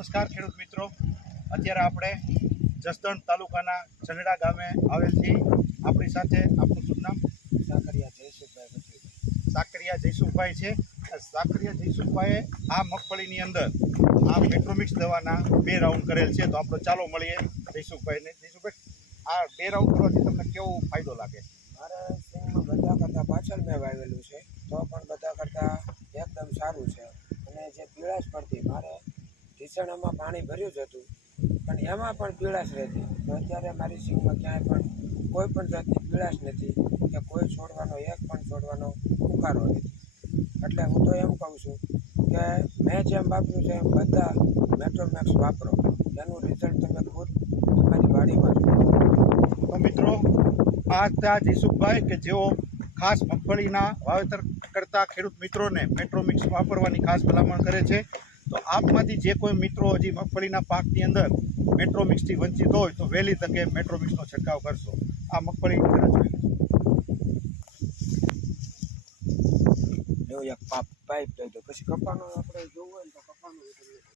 નમસ્કાર ખેડૂત મિત્રો, અત્યારે આપણે જસદણ તાલુકાના ચનડા ગામે આવેલ છીએ. આપણી સાથે આપણું શુભ નામ સાકરિયા જયસુખભાઈ છે. સાકરિયા જયસુખભાઈએ આ મગફળીની અંદર આ મેટ્રોમિક્સ દવાના 2 રાઉન્ડ કરેલ છે. તો આપણે ચાલો મળીએ જયસુખભાઈને. જયસુખભાઈ, આ 2 રાઉન્ડ કરવાથી તમને કેવો ફાયદો લાગે? મારે સિંગમાં બધા કરતાં પાછળ મેં વાવેલું છે તો પણ બધા કરતાં એકદમ સારું છે. અને જે પીળાશ પડતી, મારે ઢીસણામાં પાણી ભર્યું જ હતું પણ એમાં પણ પીળાશ રહેતી. તો અત્યારે મારી સિંગમાં ક્યાંય પણ કોઈ પણ જાતની પીળાશ નથી કે કોઈ છોડવાનો એક પણ છોડવાનો ઉકારો નથી. એટલે હું તો એમ કહું છું કે મેં જેમ વાપર્યું છે એમ બધા મેટ્રોમેક્સ વાપરો, એનું રિઝલ્ટ તમે ખુદ તમારી વાડીમાં જુઓ. તો મિત્રો, આ હતા જયસુખભાઈ કે જેઓ ખાસ મગફળીના વાવેતર કરતા ખેડૂત મિત્રોને મેટ્રોમિક્સ વાપરવાની ખાસ ભલામણ કરે છે. તો આપમાંથી જે કોઈ મિત્રો હજી મગફળીના પાકની અંદર મેટ્રોમિક્સથી વંચિત હોય તો વહેલી તકે મેટ્રોમિક્સનો છંટકાવ કરશો. આ મગફળી એક પાઇપ લઈ દો, પછી કપાનો આપણે જોવું હોય ને તો કપાનો